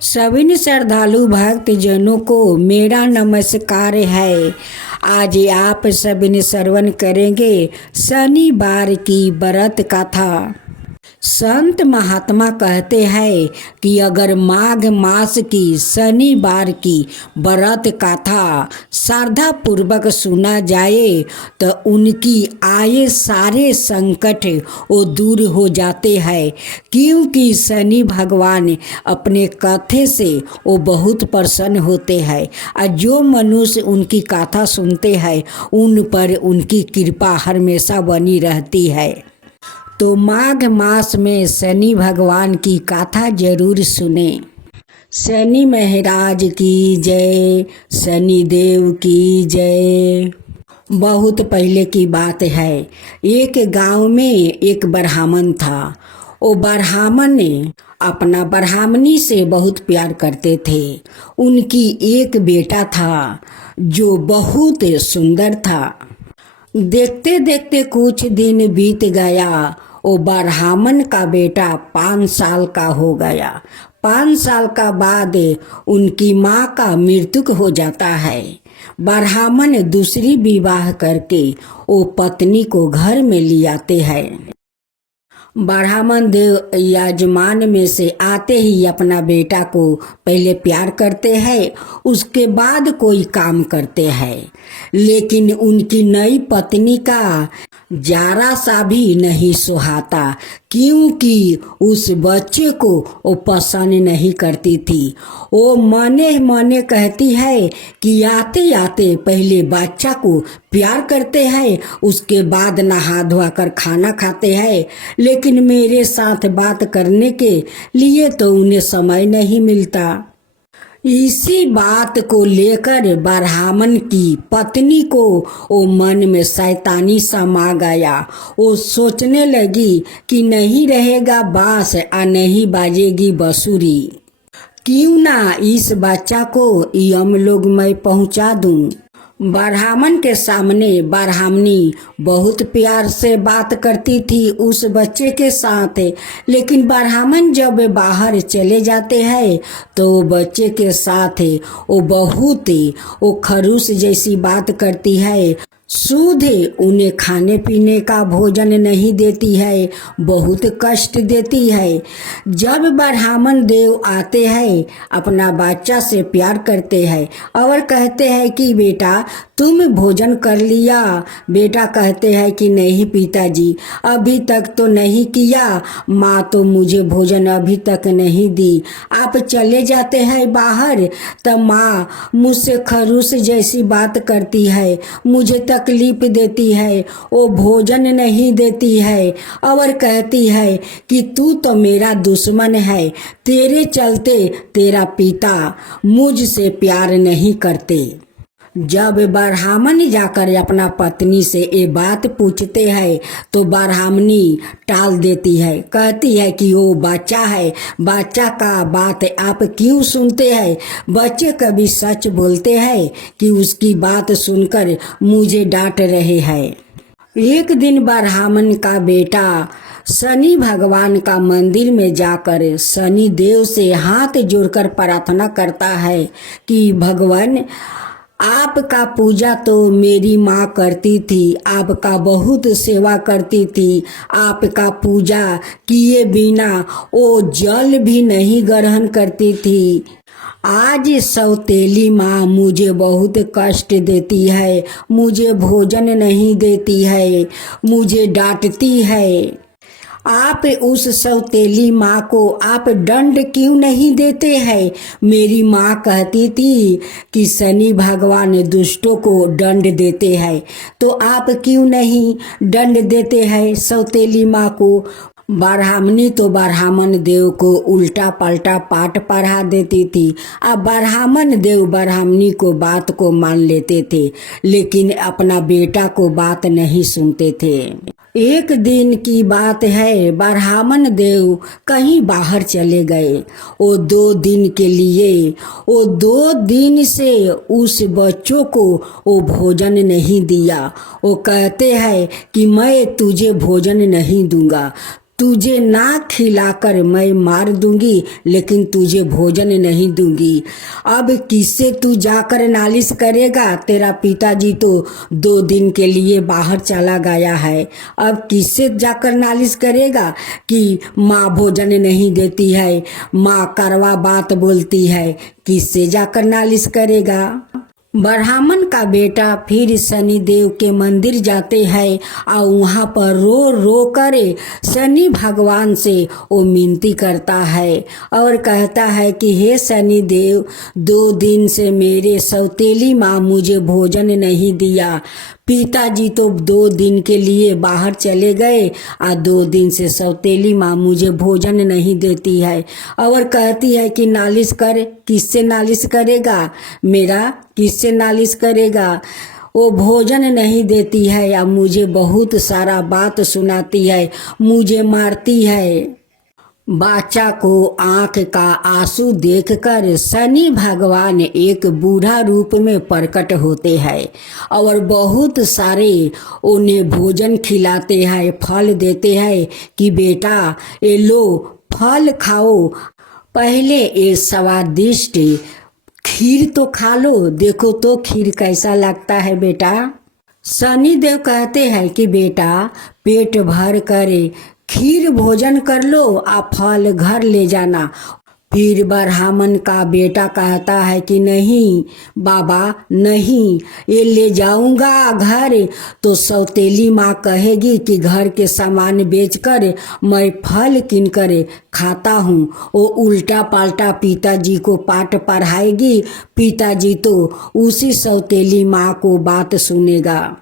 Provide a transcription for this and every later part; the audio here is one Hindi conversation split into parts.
सभी श्रद्धालु भक्त जनों को मेरा नमस्कार है। आज आप सभी श्रवण करेंगे शनिवार की व्रत कथा। संत महात्मा कहते हैं कि अगर माघ मास की शनिवार की व्रत कथा श्रद्धा पूर्वक सुना जाए तो उनकी आए सारे संकट वो दूर हो जाते हैं, क्योंकि शनि भगवान अपने कथे से वो बहुत प्रसन्न होते हैं और जो मनुष्य उनकी कथा सुनते हैं उन पर उनकी कृपा हमेशा बनी रहती है। तो माघ मास में शनि भगवान की कथा जरूर सुने। शनि महाराज की जय, शनि देव की जय। बहुत पहले की बात है, एक गांव में एक ब्राह्मण था। वो ब्राह्मण ने अपना ब्राह्मणी से बहुत प्यार करते थे। उनकी एक बेटा था जो बहुत सुंदर था। देखते देखते कुछ दिन बीत गया। वो ब्राह्मण का बेटा 5 साल का हो गया। 5 साल का बाद उनकी माँ का मृत्यु हो जाता है। ब्राह्मण दूसरी विवाह करके वो पत्नी को घर में ले आते हैं। ब्राह्मण देव यजमान में से आते ही अपना बेटा को पहले प्यार करते हैं, उसके बाद कोई काम करते हैं। लेकिन उनकी नई पत्नी का जरा सा भी नहीं सुहाता, क्योंकि उस बच्चे को वो पसंद नहीं करती थी। वो मने मने कहती है कि आते आते पहले बच्चा को प्यार करते हैं, उसके बाद नहा धोआ कर खाना खाते हैं, लेकिन मेरे साथ बात करने के लिए तो उन्हें समय नहीं मिलता। इसी बात को लेकर ब्राह्मण की पत्नी को वो मन में शैतानी समा गया। वो सोचने लगी कि नहीं रहेगा बांस और नहीं बाजेगी बांसुरी, क्यों ना इस बच्चा को यमलोक में पहुंचा दूं। ब्राह्मण के सामने ब्राह्मणी बहुत प्यार से बात करती थी उस बच्चे के साथ, लेकिन ब्राह्मण जब बाहर चले जाते हैं तो बच्चे के साथ वो बहुत वो खरूस जैसी बात करती है। शुद्ध उन्हें खाने पीने का भोजन नहीं देती है, बहुत कष्ट देती है। जब ब्राह्मण देव आते हैं अपना बच्चा से प्यार करते हैं और कहते हैं कि बेटा तुम भोजन कर लिया। बेटा कहते हैं कि नहीं पिताजी, अभी तक तो नहीं किया। माँ तो मुझे भोजन अभी तक नहीं दी। आप चले जाते हैं बाहर तो माँ मुझसे खरूस जैसी बात करती है, मुझे तकलीफ देती है, वो भोजन नहीं देती है और कहती है कि तू तो मेरा दुश्मन है, तेरे चलते तेरा पिता मुझसे प्यार नहीं करते। जब ब्राह्मण जाकर अपना पत्नी से ये बात पूछते हैं तो ब्राह्मणी टाल देती है, कहती है कि वो बच्चा है, बच्चा का बात आप क्यों सुनते हैं। बच्चे कभी सच बोलते हैं कि उसकी बात सुनकर मुझे डांट रहे हैं। एक दिन ब्राह्मण का बेटा शनि भगवान का मंदिर में जाकर शनि देव से हाथ जोड़कर प्रार्थना करता है कि भगवान आपका पूजा तो मेरी माँ करती थी, आपका बहुत सेवा करती थी, आपका पूजा किए बिना वो जल भी नहीं ग्रहण करती थी। आज सौतेली माँ मुझे बहुत कष्ट देती है, मुझे भोजन नहीं देती है, मुझे डांटती है। आप उस सौतेली माँ को आप दंड क्यों नहीं देते हैं। मेरी माँ कहती थी कि शनि भगवान दुष्टों को दंड देते हैं, तो आप क्यों नहीं दंड देते हैं सौतेली माँ को। ब्राह्मणी तो ब्राह्मण देव को उल्टा पलटा पाठ पढ़ा देती थी। अब ब्राह्मण देव ब्राह्मणी को बात को मान लेते थे, लेकिन अपना बेटा को बात नहीं सुनते थे। एक दिन की बात है, ब्राह्मण देव कहीं बाहर चले गए। वो 2 दिन के लिए, वो 2 दिन से उस बच्चों को वो भोजन नहीं दिया। वो कहते हैं कि मैं तुझे भोजन नहीं दूंगा, तुझे ना खिलाकर मैं मार दूंगी, लेकिन तुझे भोजन नहीं दूंगी। अब किससे तू जाकर नालिश करेगा? तेरा पिताजी तो 2 दिन के लिए बाहर चला गया है। अब किससे जाकर नालिश करेगा कि माँ भोजन नहीं देती है, माँ कड़वा बात बोलती है? किससे जाकर नालिश करेगा? ब्राह्मण का बेटा फिर शनिदेव के मंदिर जाते हैं और वहाँ पर रो रो कर शनि भगवान से वो मिनती करता है और कहता है कि हे शनिदेव, 2 दिन से मेरे सौतेली माँ मुझे भोजन नहीं दिया। पिताजी तो 2 दिन के लिए बाहर चले गए और 2 दिन से सौतेली माँ मुझे भोजन नहीं देती है और कहती है कि नालिश कर। किससे नालिश करेगा? मेरा किससे नालिश करेगा? वो भोजन नहीं देती है या मुझे बहुत सारा बात सुनाती है, मुझे मारती है। बाचा को आंख का आंसू देखकर शनि भगवान एक बूढ़ा रूप में प्रकट होते हैं और बहुत सारे उन्हें भोजन खिलाते हैं, फल देते हैं कि बेटा ये लो फल खाओ, पहले ये स्वादिष्ट खीर तो खा लो, देखो तो खीर कैसा लगता है बेटा। शनि देव कहते हैं कि बेटा पेट भर कर खीर भोजन कर लो, आप फल घर ले जाना। फिर ब्राह्मण का बेटा कहता है कि नहीं बाबा नहीं, ये ले जाऊंगा घर तो सौतेली माँ कहेगी कि घर के सामान बेचकर मैं फल किन कर खाता हूँ। वो उल्टा पाल्टा पिताजी को पाठ पढ़ाएगी, पिताजी तो उसी सौतेली माँ को बात सुनेगा।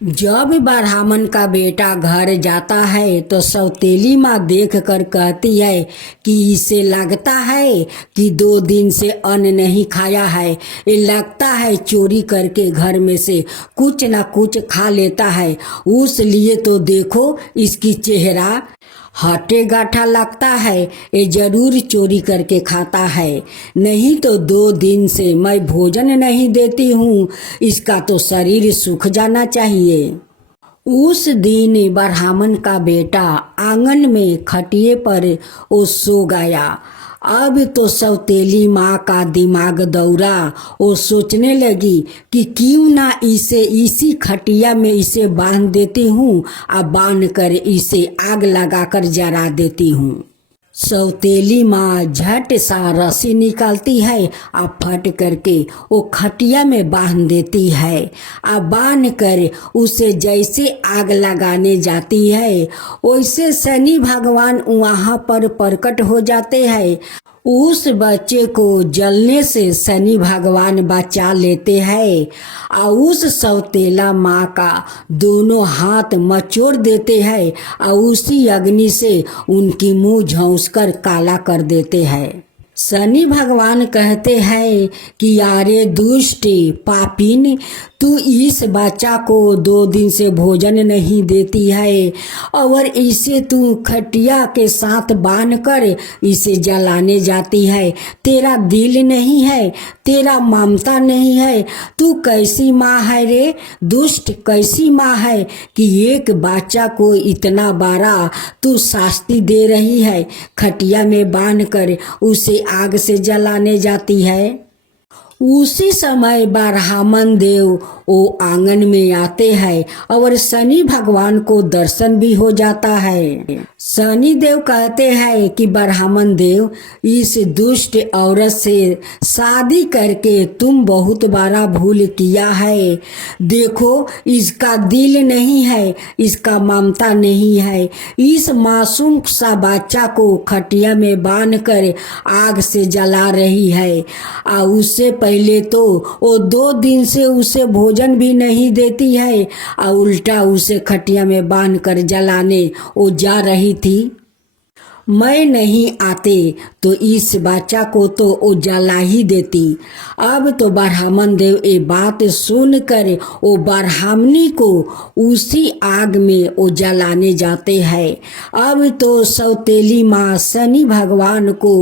जब ब्राह्मण का बेटा घर जाता है तो सौतेली माँ देख कर कहती है कि इसे लगता है कि 2 दिन से अन्न नहीं खाया है, ये लगता है चोरी करके घर में से कुछ ना कुछ खा लेता है, उस लिए तो देखो इसकी चेहरा हटे गाठा लगता है, ये जरूर चोरी करके खाता है, नहीं तो 2 दिन से मैं भोजन नहीं देती हूँ, इसका तो शरीर सूख जाना चाहिए। उस दिन ब्राह्मण का बेटा आंगन में खटिए पर वो सो गया। अब तो सौतेली माँ का दिमाग दौड़ा, वो सोचने लगी कि क्यों ना इसे इसी खटिया में इसे बांध देती हूँ और बांध कर इसे आग लगाकर जला देती हूँ। सौतेली माँ झट सा रस्सी निकालती है और फट करके वो खटिया में बांध देती है और बांध कर उसे जैसे आग लगाने जाती है वैसे शनि भगवान वहाँ पर प्रकट हो जाते हैं। उस बच्चे को जलने से शनि भगवान बचा लेते हैं और उस सौतेला माँ का दोनों हाथ मचोड़ देते हैं और उसी अग्नि से उनकी मुंह झोंसकर काला कर देते हैं। शनि भगवान कहते हैं कि यारे दुष्ट पापिन, तू इस बच्चा को 2 दिन से भोजन नहीं देती है और इसे तू खटिया के साथ बांध कर इसे जलाने जाती है। तेरा दिल नहीं है, तेरा ममता नहीं है, तू कैसी माँ है रे दुष्ट, कैसी माँ है कि एक बच्चा को इतना बड़ा तू शास्ति दे रही है, खटिया में बांध कर उसे आग से जलाने जाती है। उसी समय ब्राह्मण देव वो आंगन में आते हैं और शनि भगवान को दर्शन भी हो जाता है। शनि देव कहते हैं कि ब्राह्मण देव, इस दुष्ट औरत से शादी करके तुम बहुत बड़ा भूल किया है। देखो इसका दिल नहीं है, इसका ममता नहीं है, इस मासूम सा बच्चा को खटिया में बांध कर आग से जला रही है और उससे पहले तो वो 2 दिन से उसे भोजन भी नहीं देती है और उल्टा उसे खटिया में बांध कर जलाने वो जा रही थी। मैं नहीं आते तो इस बच्चा को तो वो जला ही देती। अब तो ब्राह्मण देव ये बात सुनकर वो ब्राह्मणी को उसी आग में वो जलाने जाते हैं। अब तो सौतेली माँ शनि भगवान को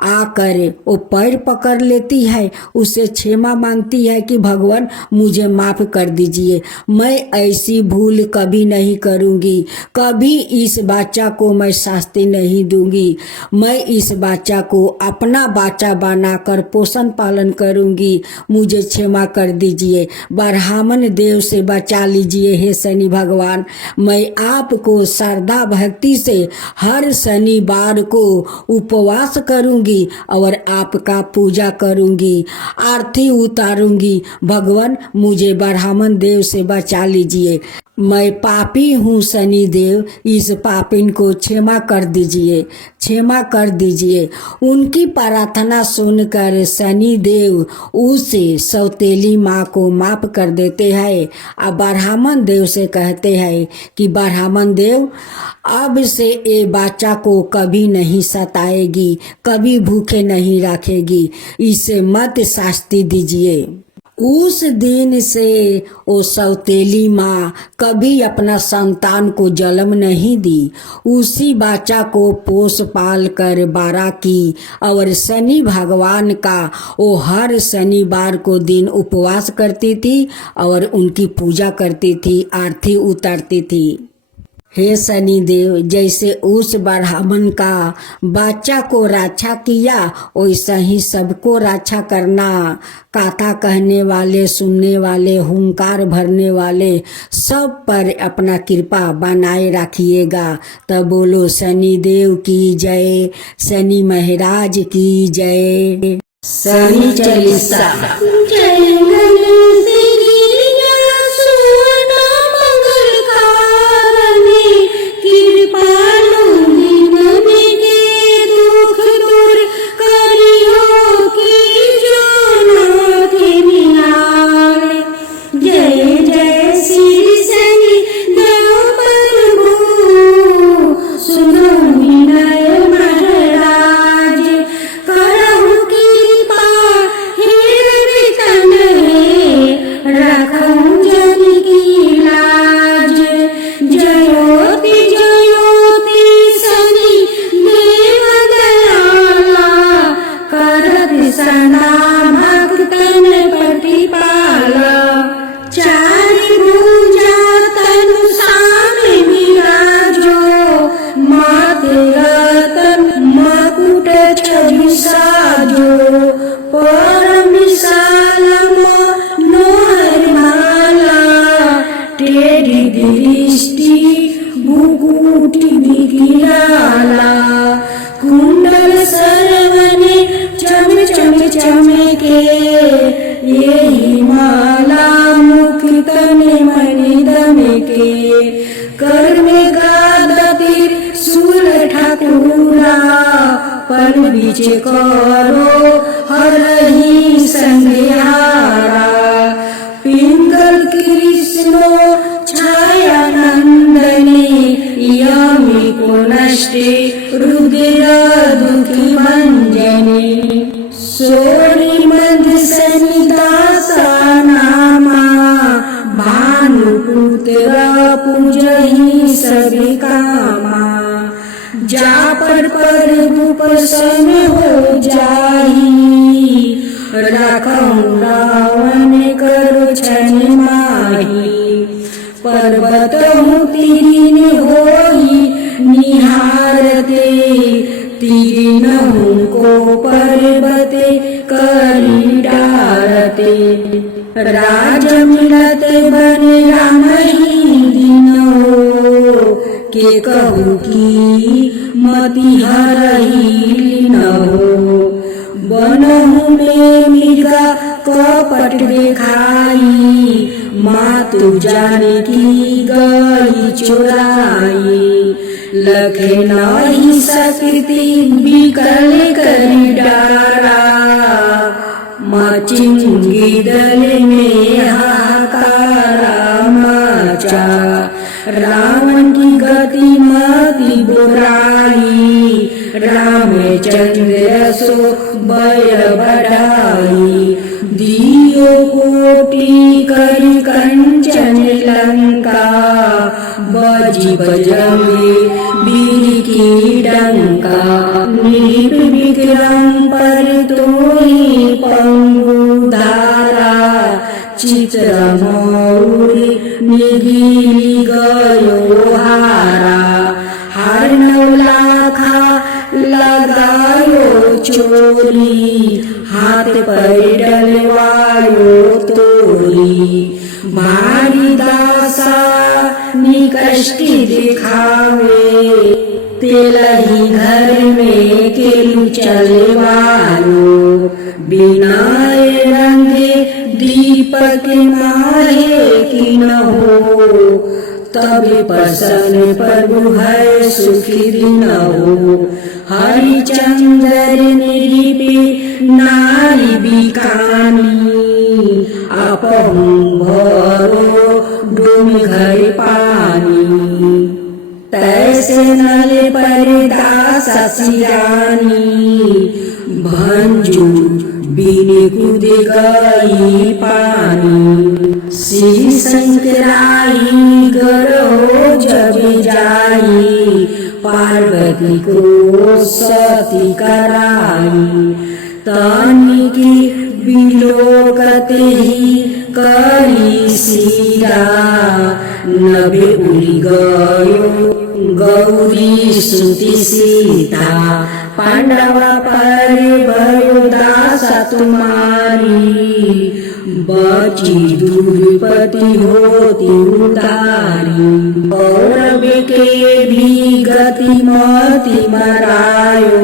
आकर वो पैर पकड़ लेती है, उसे क्षमा मांगती है कि भगवान मुझे माफ़ कर दीजिए, मैं ऐसी भूल कभी नहीं करूँगी, कभी इस बच्चा को मैं शास्ति नहीं दूंगी, मैं इस बच्चा को अपना बच्चा बनाकर पोषण पालन करूंगी, मुझे क्षमा कर दीजिए, ब्राह्मण देव से बचा लीजिए हे शनि भगवान। मैं आपको श्रद्धा भक्ति से हर शनिवार को उपवास करूंगी और आपका पूजा करूंगी, आरती उतारूंगी, भगवान मुझे ब्राह्मण देव से बचा लीजिए, मैं पापी हूँ शनि देव, इस पापिन को क्षमा कर दीजिए, क्षमा कर दीजिए। उनकी प्रार्थना सुनकर शनि देव उस सौतेली माँ को माफ़ कर देते हैं। अब ब्राह्मण देव से कहते हैं कि ब्राह्मण देव अब से ये बच्चा को कभी नहीं सताएगी, कभी भूखे नहीं रखेगी, इसे मत शास्ति दीजिए। उस दिन से वो सौतेली माँ कभी अपना संतान को जन्म नहीं दी, उसी बच्चा को पोस पाल कर बड़ा की और शनि भगवान का वो हर शनिवार को दिन उपवास करती थी और उनकी पूजा करती थी, आरती उतारती थी। हे शनि देव, जैसे उस ब्राह्मण का बच्चा को रक्षा किया वैसा ही सबको रक्षा करना। कथा कहने वाले, सुनने वाले, हुंकार भरने वाले सब पर अपना कृपा बनाए रखिएगा। तब बोलो शनि देव की जय, शनि महाराज की जय। शनि चालीसा। कुंडल सरवने चम चम चमके, यही माला मुख तने मणि दमके, कर में गादा त्रिशूल ठाकुरा, पर बीच करो हरहि संध्यारा, पिंगल कृष्ण छाया नंदने, यमी को नष्टे रुद्र दुखी भंजने, सोनी मध्य सनिदासा नामा, भानुपुत्र पूजहि सभी कामा, जा पर भूप समय हो जाही, रखऊँ रावण करो छन माही, पर्वत तीन होई निहारते, तीनों को पर्वते करी डारते, राज मिलत बन राम ही दिनो, के कहूँ की मति हरही न हो, बनहु में मृगा कपट दिखाई, मातु जानकी गई चुराई, लखे नहीं सकती बिकल करी डारा, मचिंगी दल में हाहाकारा मचा, रावण की गति मति बुराई, रामचंद्र सो बैर बढ़ाई, दियो कोटि कर कंचन लंका, बजी बजंगे वीर की डंका, नृप विक्रम पर तोहि पंगु धारा, चित्र मौरी निगिरी गयो हारा, हार नौलाखा लगायो चोरी, हाथ पर डलवायो तोरी, भारी दासा निकष्टि दिखावे, तेलही घर में केलु चलवायो, बिना रंगे दीपक माहे कि न हो, तबे प्रसन्न प्रभु है सुखी दिन हो, हरिचंद्र निरीपी नारी बिकानी, अपहु भरो डूम घर पानी, तैसे नल पर दासा सिरानी, भंजू बिन कूद गई पानी, श्री शंकराई गरो जब जाई, पार्वती को सती कराई, तानिकी विलोकत ही करी सीरा, नभे उड़ी गयो गौरी सुति सीता, पांडव पर भयो दासा तुम्हारी, बची दुर्पति होती उतारी, कौरव के भी गति मति मरायो,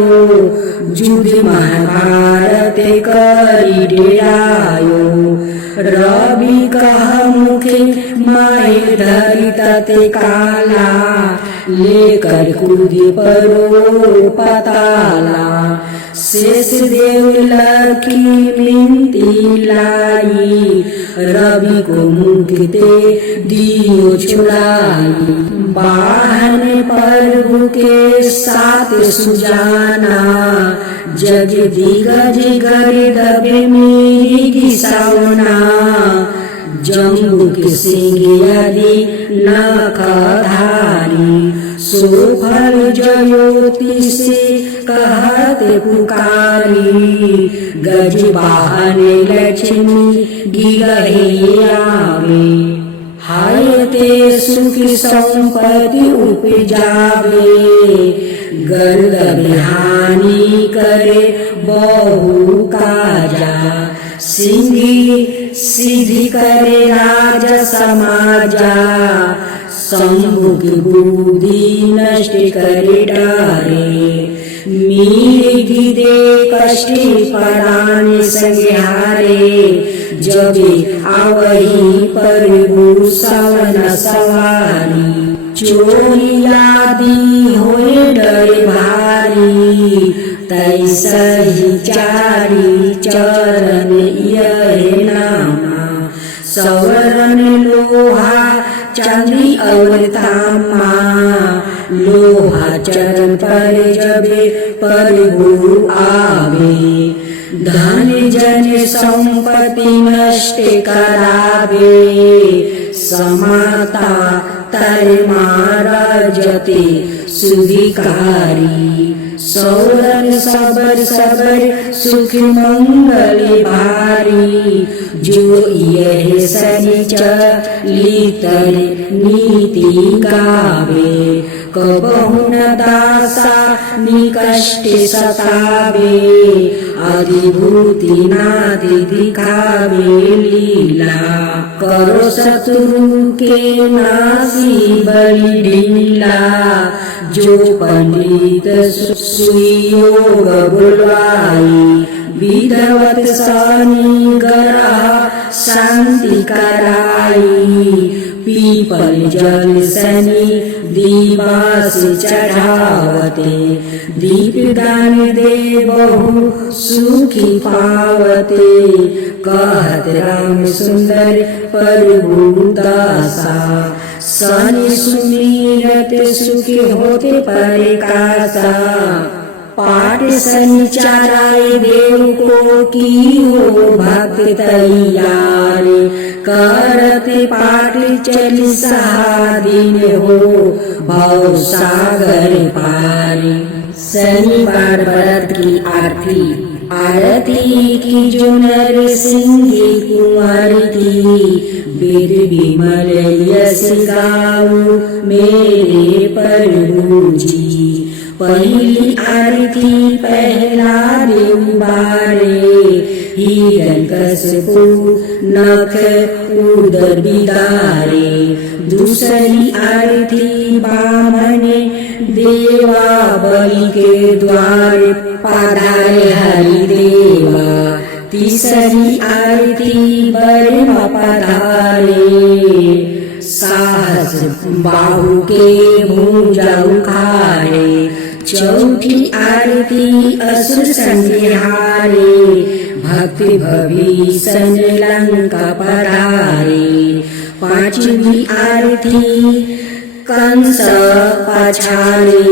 युद्ध महाभारत करी डेरायो, रवि कह मुखे माय धरि तते काला, लेकर कूदे परो पताला, शेष देव लखी मिनती लाई, रवि को मुक्ति दियो छुड़ाई, वाहन प्रभु के साथ सुजाना, जग दिगज गर्दभ मेरी घिसौना, जम्बुक सिंह आदि नखधारी, सोफल ज्योति से कहत पुकारी, गज वाहन लक्ष्मी गिरहे आवे, हाय ते सुख संपत्ति उपजावे, गर्द हानि करे बहु काजा, सिंही सिद्धि करे राज समाजा, शंभु की बुद्धि नष्ट करे डारे, मीरी दे कष्टि परान संहारे, जबे आवही प्रभु सवन सवारी, चोरी आदि होए डर भारी, तैसही चारी चरण यह नामा, सवरण लोहा चांदी और तामा, लोहा चरण पर जबे प्रभु आवे, धन जन संपत्ति नष्ट करावे, समाता तर महाराजते सुधिकारी, सौरन सबर सबर सुख मंगल भारी, जो यह सनिचली तर नीति गावे, कबहु न दासा निकष्ट सतावे, अधिभूति नादि दिखावे लीला, करो शत्रु के नासी बलि ढीला, जो पंडित सुयोग बुलवाई, विधवत शनि ग्रह शांति कराई, पीपल जल शनि दिवस चढ़ावते, दीप दान दे बहु सुखी पावते, कहत राम सुंदर प्रभु दासा, शनि सुमिरत सुखी होते परिकासा, पाठ संचाराए देव को की हो भक्त तैयार, करत पाठ चल दिन हो भव सागर पार। शनिवार व्रत की आरती। आरती की जो नर सिंह कुंवर की, वेद विमल यश गाऊ मेरे प्रभु जी। पहली आरती पहला दिन बारे, हिरण कसबू नख उदर बिदारे। दूसरी आरती बामन देवा बलि के द्वार, पधारे हरिदेवा। तीसरी आरती बर्मा पधारे, साहस बाहु के भुजा उखारे। चौथी आरती असुर संहारे, भक्ति भविष्ण लंका पधारे। पांचवी आरती कंस पछारे,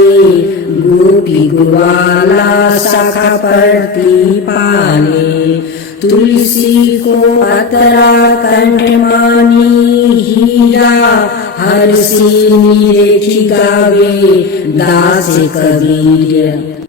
गोपी ग्वाला शाखा प्रति पाले। तुलसी को अतरा कंठ मानी, हीरा हर सी निरेखी गावे दास कबीर।